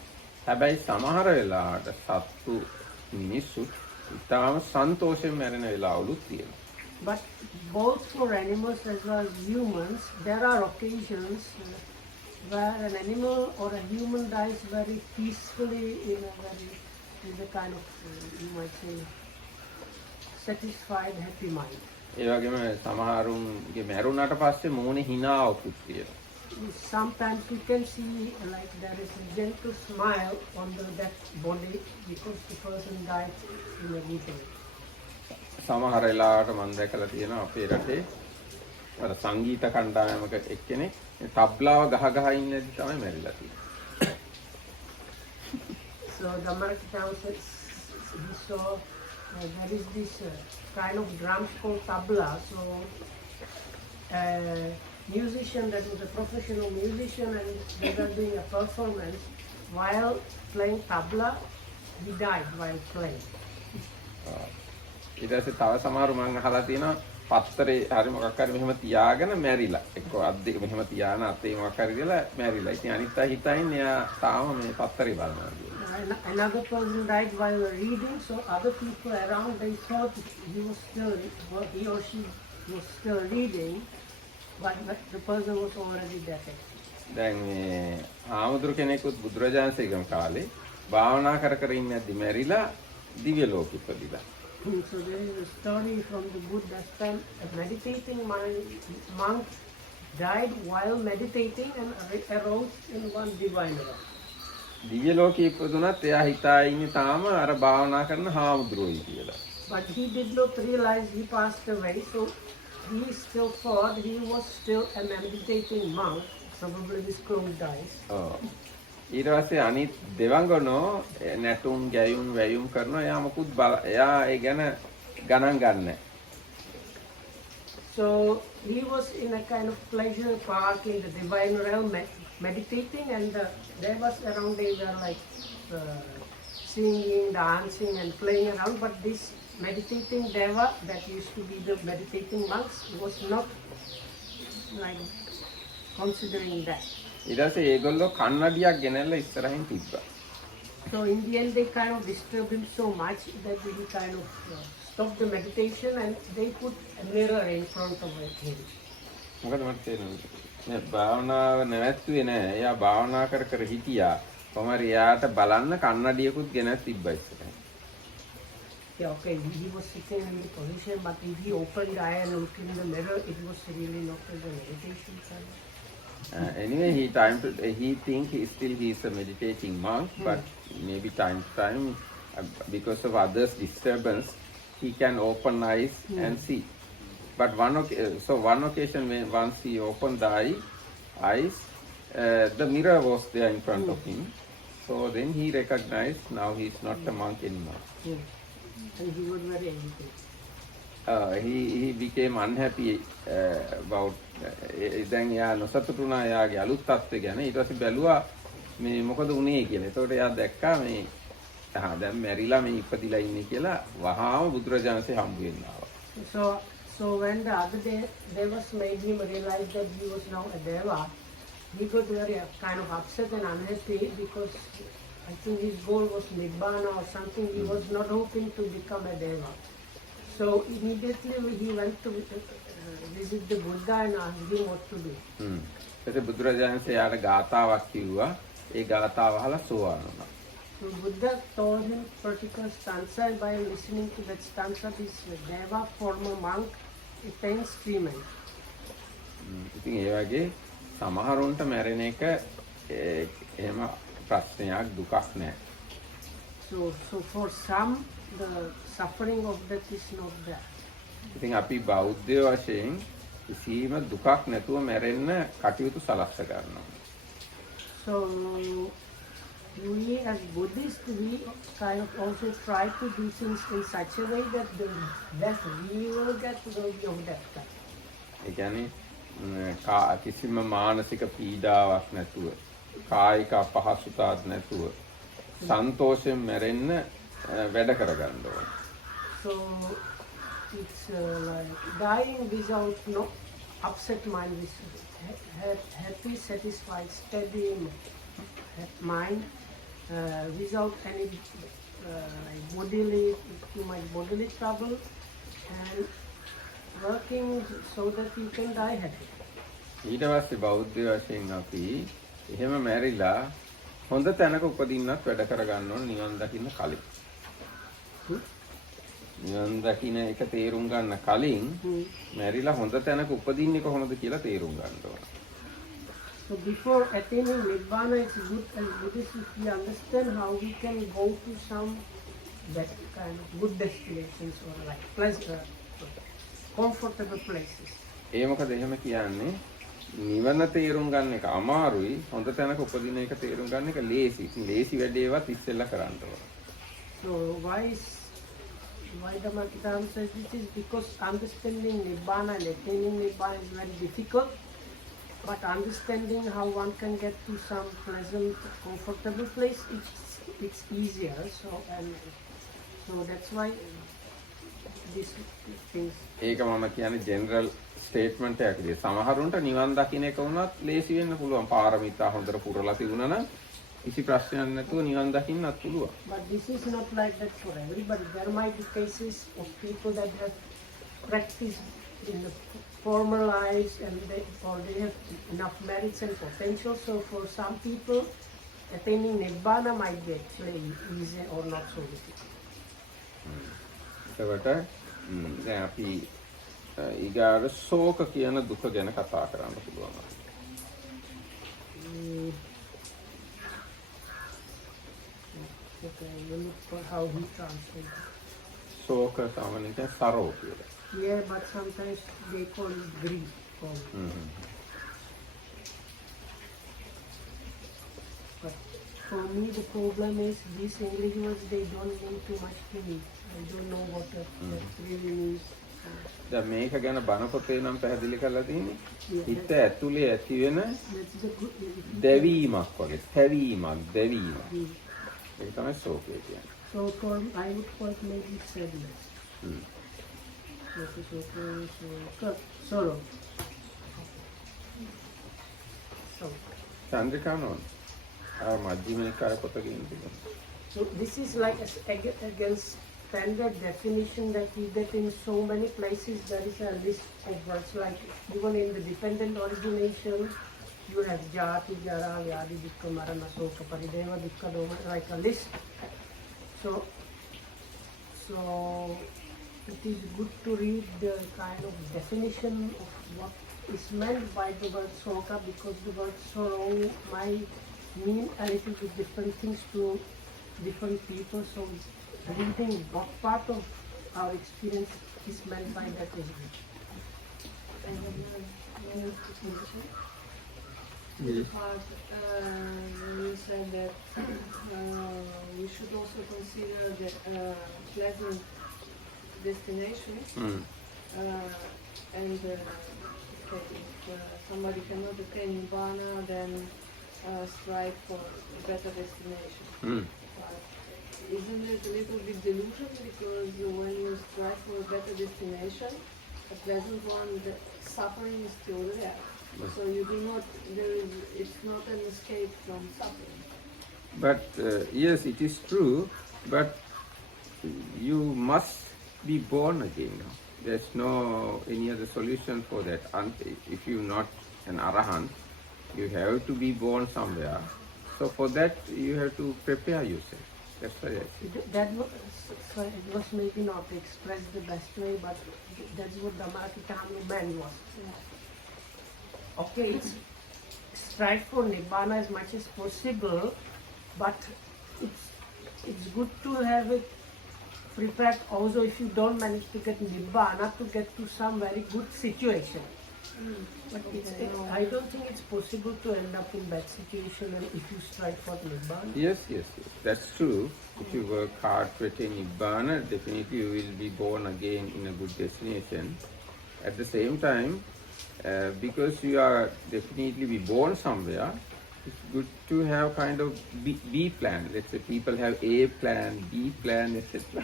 හැබැයි සමහර වෙලාවට සත්තු මිනිස්සු ඉතාම සන්තෝෂයෙන් මැරෙන වෙලාවලුත් තියෙනවා. But both for animals as well as humans, there are occasions where an animal or a human dies very peacefully in a kind of, you might say, satisfied, happy mind. ඒ වගේම සමහරුන්ගේ මැරුණාට පස්සේ මූණේ හිනාවකුත් තියෙනවා. Sometimes you can see like there is a gentle smile on that body because the person died in a good way. සමහර වෙලාවට මම දැකලා තියෙනවා අපේ රටේ අර සංගීත කණ්ඩායමක එක්කෙනෙක් තබ්ලාව ගහ ඉන්නදී තමයි මැරිලා තියෙන්නේ. So the American says he saw there is this kind of drums called tabla. So a musician that was a professional musician and they were doing a performance while playing tabla, he died while playing. ඊට පස්සේ තව සමහරු මම අහලා තියෙනවා පත්තරේ හරි මොකක් හරි මෙහෙම තියාගෙන මැරිලා. එක්ක අත් දෙක මෙහෙම තියාන අතේ මොකක් හරි කියලා මැරිලා. ඉතින් අනිත් අය හිතන්නේ එයා තාම මේ පත්තරේ බලනවා කියලා. Another person died while reading, so other people around they thought he or she was still reading, but the person was already dead. දැන් මේ ආමුදුර කෙනෙකුත් බුදුරජාණන්සේගම කාලේ භාවනා කර ඉන්නදී මැරිලා දිව්‍ය ලෝකෙ ඉපදිලා. So there is a story from the Buddha's time. A meditating monk died while meditating and arose in one divine realm. දිව්‍ය ලෝකෙ ඉපදුනත් එයා හිතා ඉන්නේ තාම අර භාවනා කරන හාමුදුරුවෝයි කියලා. But he did not realize he passed away, so he still thought he was still a meditating monk, probably with closed eyes. ඊට පස්සේ අනිත් දෙවඟනෝ නැටුම් ගැයුම් වැයුම් කරනවා එයා මොකුත් එයා ඒ ගැන ගණන් ගන්නෑ. So he was in a kind of pleasure park in the divine realm meditating, and there was around they were like singing, dancing and playing around, but this meditating deva that used to be the meditating monks was not like considering that. ඊට පස්සේ ඒගොල්ලෝ කන්නඩියක් ගෙනල්ලා ඉස්සරහින් තිබ්බා. So in the end they kind of disturbed him so much that he kind of stopped the meditation and they put a mirror in front of him. මොකද මට තේරෙන්නේ මේ භාවනාව නැවැත්තුවේ නෑ. එයා භාවනා කර හිටියා. කොහමද එයාට බලන්න කන්නඩියකුත් ගෙනත් තිබ්බා ඉස්සරහින්. Yeah, okay, he was sitting in the position, but if he opened the eye and looked in the mirror, it was really not the meditation time. Anyway, he think he's a meditating monk, but maybe time to time, because of others' disturbance, he can open eyes and see. But one occasion when once he opened the eyes, the mirror was there in front of him. So then he recognized now he's not a monk anymore. And he was very angry. He became unhappy about දැන් එයා නොසතුටුනා එයාගේ අලුත් තත්ත්වය ගැන. ඊට පස්සේ බැලුවා මේ මොකද වුනේ කියලා. ඒතකොට එයා දැක්කා මේ දැන් මැරිලා මේ ඉපදිලා ඉන්නේ කියලා වහාම බුදුරජාණන්සේ හම්බ වෙන්න ආවා. So when the other day Devas made him realize that he was now a Deva, he got very kind of upset and unhappy because I think his goal was Nibbana or something. He was not hoping to become a deva. So immediately he went to visit the Buddha and asked him what to do. එතකොට බුදුරජාණන් වහන්සේ යාට ගාථාවක් කිව්වා. ඒ ගාථාව අහලා සෝවාන් වුණා. So Buddha told him particular stanza, and by listening to that stanza, this deva, former monk, attains treatment. ඉතින් ඒ වගේ සමහරුන්ට මැරෙන එක එහෙම ප්‍රශ්නයක් දුකක් නෑ. So for some, the suffering of death is not there. ඉතින් අපි බෞද්ධයෝ වශයෙන් කිසිම දුකක් නැතුව මැරෙන්න කටයුතු සලස්ස ගන්නවා. So we as Buddhists, we kind of also try to do things in such a way that the death we will get will be of that kind. ඒ කියන්නේ කිසිම මානසික පීඩාවක් නැතුව, කායික අපහසුතාවක් නැතුව සන්තෝෂයෙන් මැරෙන්න වැඩ කරගන්න ඕනේ. So it's like dying without no upset mind, with happy, satisfied, steady mind, without any too much bodily trouble, and working so that you can die happy. ඊට පස්සේ බෞද්ධ වශයෙන් අපි එහෙම මැරිලා හොඳ තැනක උපදින්නත් වැඩ කරගන්න ඕන නිවන් දකින්න කලින්. නිවන් දකින්න එක තේරුම් ගන්න කලින් මැරිලා හොඳ තැනක උපදින්නේ කොහොමද කියලා තේරුම් ගන්න ඕන. So before attaining Nibbana, it's good as Buddhists if we understand how we can go to some that kind of good destinations or like pleasure, comfortable places. ඒ මොකද එහෙම කියන්නේ නිවන තේරුම් ගන්න එක අමාරුයි හොඳ තැනක උපදින එක තේරුම් ගන්න එක ලේසි. ඉතින් ලේසි වැඩේවත් ඉස්සෙල්ලා කරන්න ඕන. So why the Makidam says this is because understanding Nibbana and attaining Nibbana is very difficult, but understanding how one can get to some pleasant, comfortable place, it's easier. So that's why these things. ඒක මම කියන්නේ general statement එකක් විදිහට. සමහරුන්ට නිවන් දකින්න එක වුණත් ලේසි වෙන්න පුළුවන්. පාරමිතා හොඳට පුරලා තිබුණා නම් කිසි ප්‍රශ්නයක් නැතුව නිවන් දකින්නත් පුළුවන්. But this is not like that for everybody. There might be cases of people that have practiced in the former lives and they have enough merits and potential. So for some people, attaining Nibbana might be actually easy or not so difficult. එතකොට දැන් අපි ඊගාර ශෝක කියන දුක ගැන කතා කරන්න පුළුවන්. Okay, we look for how he translates. ශෝක සාමාන්‍යයෙන් සරෝ කියලා. Yeah, but sometimes they call it grief. But for me, the problem is these English words, they don't mean too much to me. I don't know what that really means. දැන් මේක ගැන බණ පොතේ නම් පැහැදිලි කරලා තියෙන්නේ. හිත ඇතුලේ ඇති වෙන දැවීමක් වගේ, හැවීමක්, දැවීමක්. ඒක තමයි ශෝකය කියන්නේ. So I would call it maybe sadness. Sorrow. Chandrika නෝන. මධ්‍යම නිකාය පොත කියන්නේ. So this is like against standard definition that we get in so many places. There is a list of words like even in the dependent origination you have jati, jara, vyadi, dukkha, marana, soka, parideva, dukkha, doma, like a list. So it is good to read the kind of definition of what is meant by the word soka, because the word sorrow might mean a little bit different things to different people. So reading what part of our experience is meant by that is good. Part, you said that we should also consider the pleasant destinations. And if somebody cannot attain Nibbana, then strive for a better destination. But isn't it a little bit delusion? Because when you strive for a better destination, a pleasant one, the suffering is still there. So you do not, it's not an escape from suffering. But yes, it is true, but you must be born again. No? There's no any other solution for that. And if you're not an arahant, you have to be born somewhere. So for that, you have to prepare yourself. That's why I say. That was, so it was maybe not expressed the best way, but that's what the Amaratikamlu meant was. Okay, it's strive for Nibbana as much as possible, but it's good to have it prepared also if you don't manage to get Nibbana to get to some very good situation. But I don't think it's possible to end up in bad situation and if you strive for Nibbana. Yes, that's true. If you work hard to attain Nibbana, definitely you will be born again in a good destination. At the same time, because you are definitely be born somewhere, it's good to have kind of B plan. Let's say people have A plan, B plan, etc.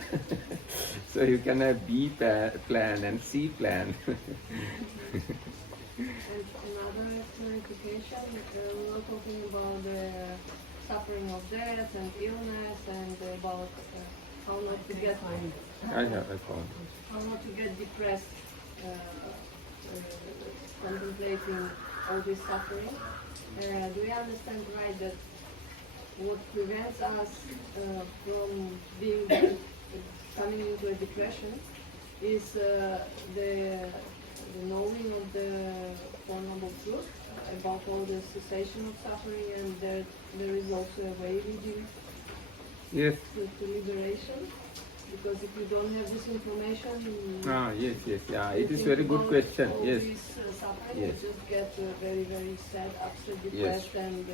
So you can have B plan and C plan. And another clarification, we were talking about the suffering of death and illness and about how not to get I found. how not to get depressed contemplating all this suffering. Do we understand right that what prevents us from being coming into a depression is the knowing of the Four Noble Truths about all the cessation of suffering, and that there is also a way leading Yes. to liberation? Because if you don't have this information, Yes. Yeah, it is think very good about question. all Yes. this suffering, Yes. you just get very, very sad, upset, depressed, and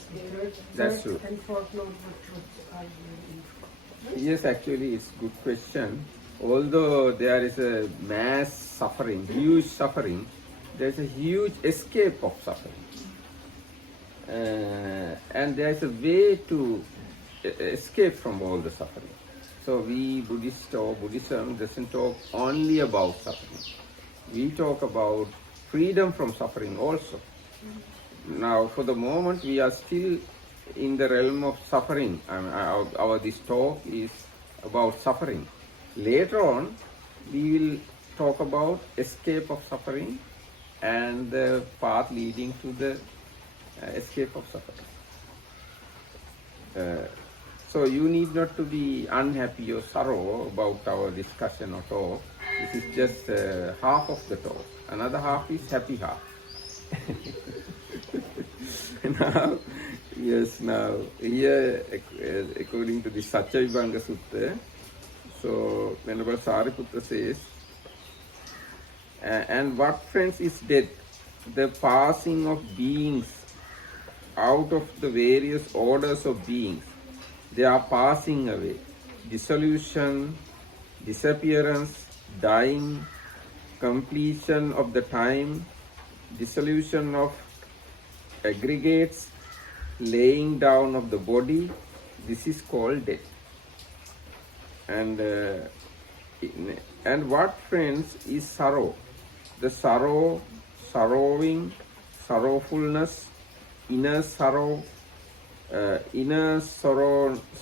scared. That's true. And fourth noble truths are very Yes, actually, it's good question. Although there is a mass suffering, huge suffering, there is a huge escape of suffering. And there is a way to escape from all the suffering. So we Buddhists or Buddhism doesn't talk only about suffering. We talk about freedom from suffering also. Now, for the moment, we are still in the realm of suffering. This talk is about suffering. Later on, we will talk about escape of suffering and the path leading to the escape of suffering. So you need not to be unhappy or sorrow about our discussion or talk. This is just half of the talk. Another half is happy half. Now here, according to the Saccavibhanga Sutta, so Venerable Sariputta says, and what, friends, is death? The passing of beings out of the various orders of beings. They are passing away. Dissolution, disappearance, dying, completion of the time, dissolution of aggregates, laying down of the body. This is called death. And what, friends, is sorrow? The sorrow, sorrowing, sorrowfulness, inner sorrow,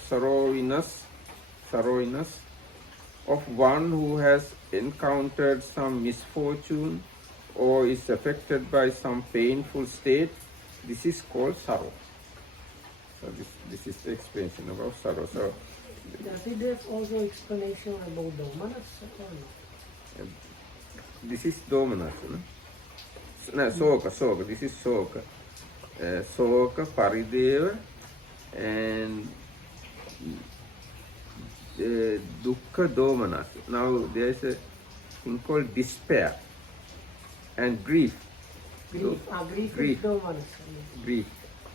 sorrowiness of one who has encountered some misfortune or is affected by some painful state. This is called sorrow. So this is the explanation about sorrow. So Does it have also explanation about domanas or not? this is domanas, no, soka. This is soka. Soka, parideva, and dukkha domanas. Now there is a thing called despair and grief. Grief, Grief. is domanas.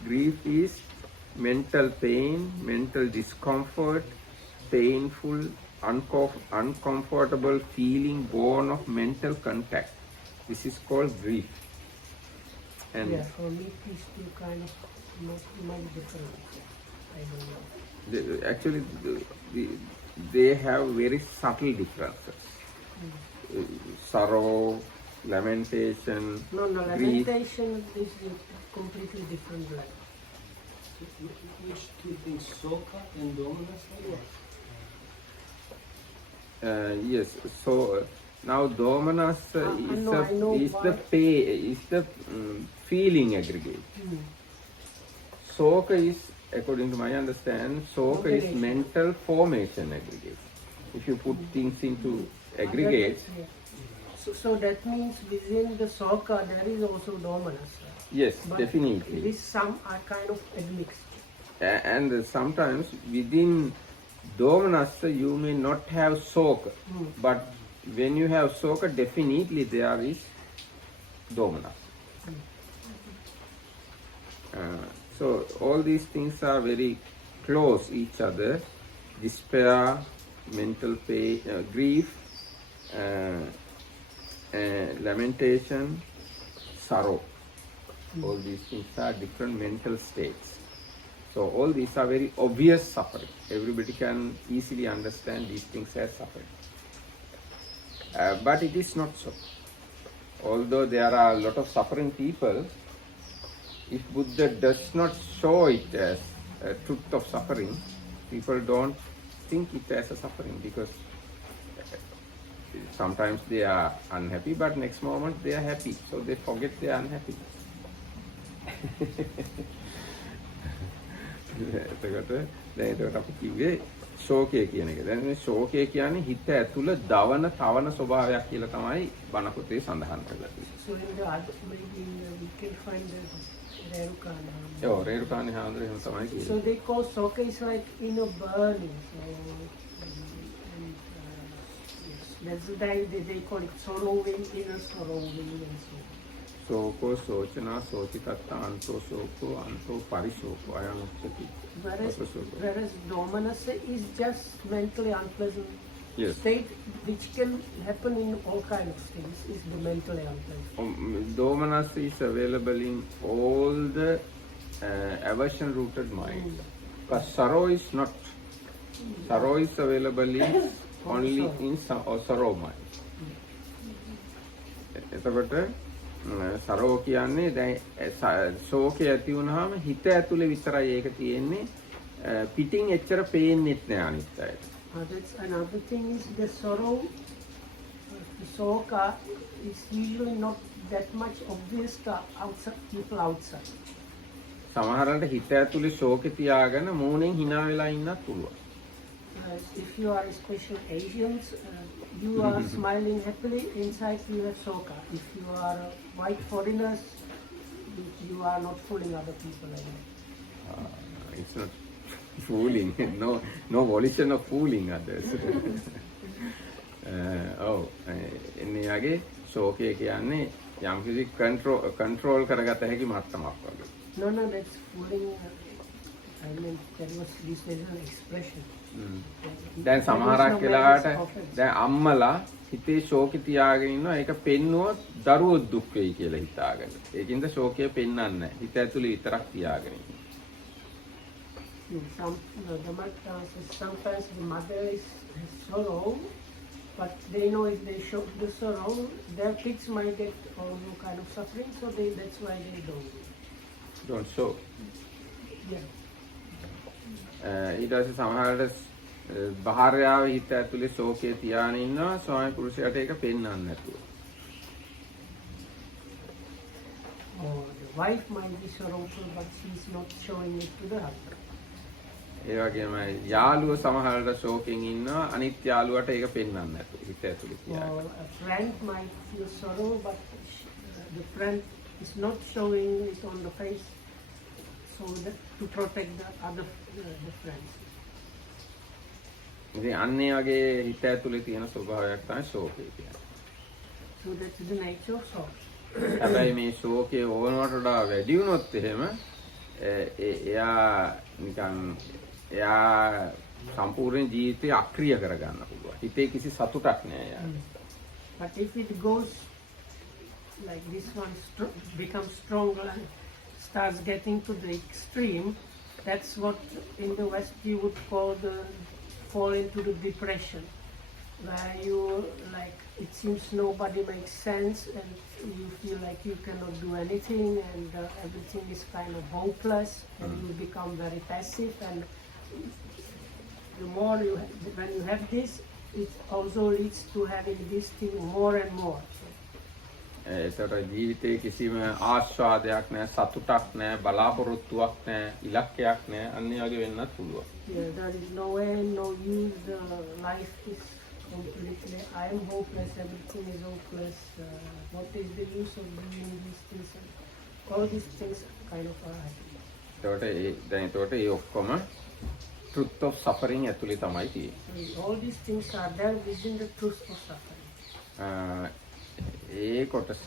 Grief is mental pain, mental discomfort, painful, uncomfortable feeling born of mental contact. This is called grief. And Yeah, for me these two kind of much different. I don't know. actually, they have very subtle differences. Sorrow, lamentation, No, grief. lamentation is a completely different level. Which two things, Soka and Dominus? Yes. So now domanas I know is the why. feeling aggregate. Hmm. Soka is, according to my understanding, Soka is Motivation. mental formation aggregate. If you put things into aggregates, Yeah. So that means within the Soka there is also dominus. yes, But definitely. these some are kind of admixed. And sometimes within domanassa you may not have soka, but when you have soka, definitely there is domanassa. So all these things are very close each other: despair, mental pain, grief, lamentation, sorrow. All these things are different mental states. So all these are very obvious suffering. Everybody can easily understand these things as suffering. But it is not so. Although there are a lot of suffering people, if Buddha does not show it as a truth of suffering, people don't think it as a suffering, because sometimes they are unhappy, but next moment they are happy. So they forget their unhappiness. එතකොට අපි කිව්වේ ශෝකය කියන එක. දැන් මේ ශෝකය කියන්නේ හිත ඇතුළ දවන තවන ස්වභාවයක් කියලා තමයි බණ පොතේ සඳහන් කරලා තියෙන්නේ. So in the other, maybe we can find the Rerukana. ඔව් රේරුකාණේ හාමුදුරුවෝ එහෙම තමයි කිව්වේ. So they call Soka is like inner burning. So yes, that's the time they call it sorrowing, inner sorrowing, and so on. ශෝකෝ සෝචනා සෝචිතත්තා අන්තෝ ශෝකෝ අන්තෝ පරිශෝකෝ අයං උච්චති. Whereas dominus is just mentally unpleasant Yes. state, which can happen in all kinds of things, is the mentally unpleasant. Domanas is available in all the aversion rooted minds. But sorrow is not. Sorrow is available in only in sorrow mind. එතකොට සරෝ කියන්නේ දැන් ශෝකය ඇති වුනහම හිත ඇතුලේ විතරයි ඒක තියෙන්නේ, පිටින් එච්චර පේන්නෙත් නෑ අනිත් අයට. That's another thing is the sorrow, the Soka is usually not that much obvious to outside people outside. සමහරවිට හිත ඇතුලේ ශෝකේ තියාගෙන මූණෙන් hina වෙලා ඉන්නත් පුළුවන්. If you are especially Asians, you are smiling happily, inside you have Soka. If you are white foreigners, you are not fooling other people anymore. It's not fooling. No volition of fooling others. එන්නේ යගේ ශෝකය කියන්නේ යම්කිසි control කරගත හැකි මට්ටමක් වගේ. No, that's fooling. I mean, that was this is an expression. දැන් සමහරක් වෙලාවට දැන් අම්මලා හිතේ ශෝකේ තියාගෙන ඉන්නවා, ඒක පෙන්නුවොත් දරුවෝ දුක් වෙයි කියලා හිතාගෙන. ඒකින්ද ශෝකය පෙන්වන්නේ නැහැ. හිත ඇතුලේ විතරක් තියාගෙන ඉන්නවා. Sometimes the mother has sorrow, but they know if they show the sorrow, their kids might get all kind of suffering, so that's why they Don't show. Yeah. ඊට පස්සේ සමහරවිට භාර්යාව හිත ඇතුලේ ශෝකය තියාගෙන ඉන්නවා, ස්වාමි පුරුෂයාට ඒක පෙන්වන්න නැතුව. Or the wife might be sorrowful, but she's not showing it to the husband. ඒ වගේමයි යාළුව සමහරවිට ශෝකෙන් ඉන්නවා, අනිත් යාළුවට ඒක පෙන්වන්න නැතුව හිත ඇතුලේ තියාගෙන. Or a friend might feel sorrow, but the friend is not showing it on the face, so that to protect the other the friends. ඉතින් අන්නේ වගේ හිත ඇතුලේ තියෙන ස්වභාවයක් තමයි ශෝකය කියන්නේ. So that's the nature of sorrow. හැබැයි මේ ශෝකය ඕනවට වඩා වැඩි වුණොත් එහෙම එයා නිකන් එයා සම්පූර්ණ ජීවිතය අක්‍රිය කරගන්න පුළුවන්. හිතේ කිසි සතුටක් නෑ යා. But if it goes like this one, becomes stronger and starts getting to the extreme, that's what in the West you would call the fall into the depression. where you like it seems nobody makes sense and you feel like you cannot do anything and everything is kind of hopeless and you become very passive and the more you when you have this it also leads to having this thing more and more. ඒතර ජීවිතේ කිසිම ආස්වාදයක් නැහැ, සතුටක් නැහැ, බලාපොරොත්තුවක් නැහැ, ඉලක්කයක් නැහැ. අන්න ඒ වගේ වෙන්නත් පුළුවන්. Yeah, there is no end, no use. Life is completely. I am hopeless. Everything is hopeless. What is the use of doing these things? All these things kind of are. ඒතකොට ඒ ඔක්කොම truth of suffering ඇතුලේ තමයි තියෙන්නේ. All these things are there within the truth of suffering. ඒ කොටස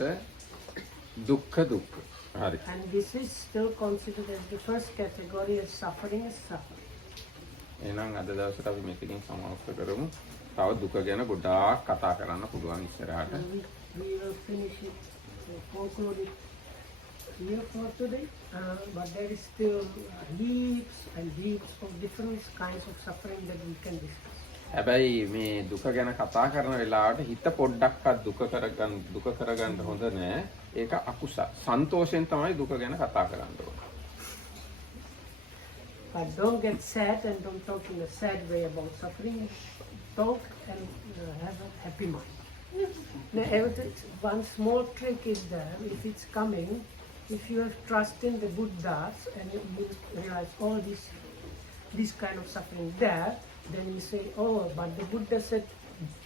දුක්ඛ දුක්ඛ. හරි. And this is still considered as the first category as suffering is suffering. එහෙනම් අද දවසට අපි මෙතනින් සමාප්ත කරමු. තව දුක ගැන ගොඩාක් කතා කරන්න පුළුවන් ඉස්සරහට. We will finish it, conclude it here for today. But there is still heaps and heaps of different kinds of suffering that we can discuss. හැබැයි මේ දුක ගැන කතා කරන වෙලාවට හිත පොඩ්ඩක්වත් දුක කරගන්න හොඳ නෑ. ඒක අකුසල. සන්තෝෂෙන් තමයි දුක ගැන කතා කරන්න ඕනේ. But don't get sad and don't talk in a sad way about suffering. Talk and have a happy mind. Now, one small trick is there. If it's coming, if you have trust in the Buddhas and you realize all this kind of suffering there, then you say, oh, but the Buddha said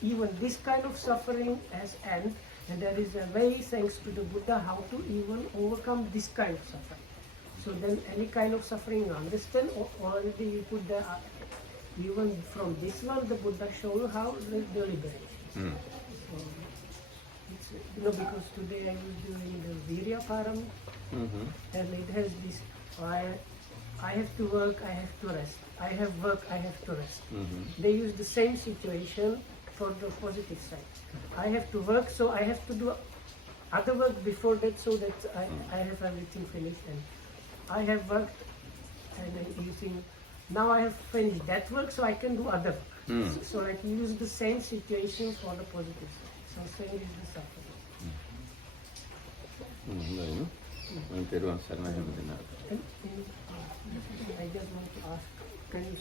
even this kind of suffering has end, and there is a way, thanks to the Buddha, how to even overcome this kind of suffering. So then any kind of suffering you understand, already you put the, even from this one, the Buddha show you how the liberation. So it's, because today I was doing the Virya Param, and it has this, I have to work, I have to rest. I have work, I have to rest. They use the same situation for the positive side. I have to work, so I have to do other work before that so that I have everything finished. And I have worked and I'm using, now I have finished that work so I can do other work. So I can use the same situation for the positive side. So same is the suffering. මම පෙරුවන් සරණයි හැමදෙනාට. I just want to ask, can you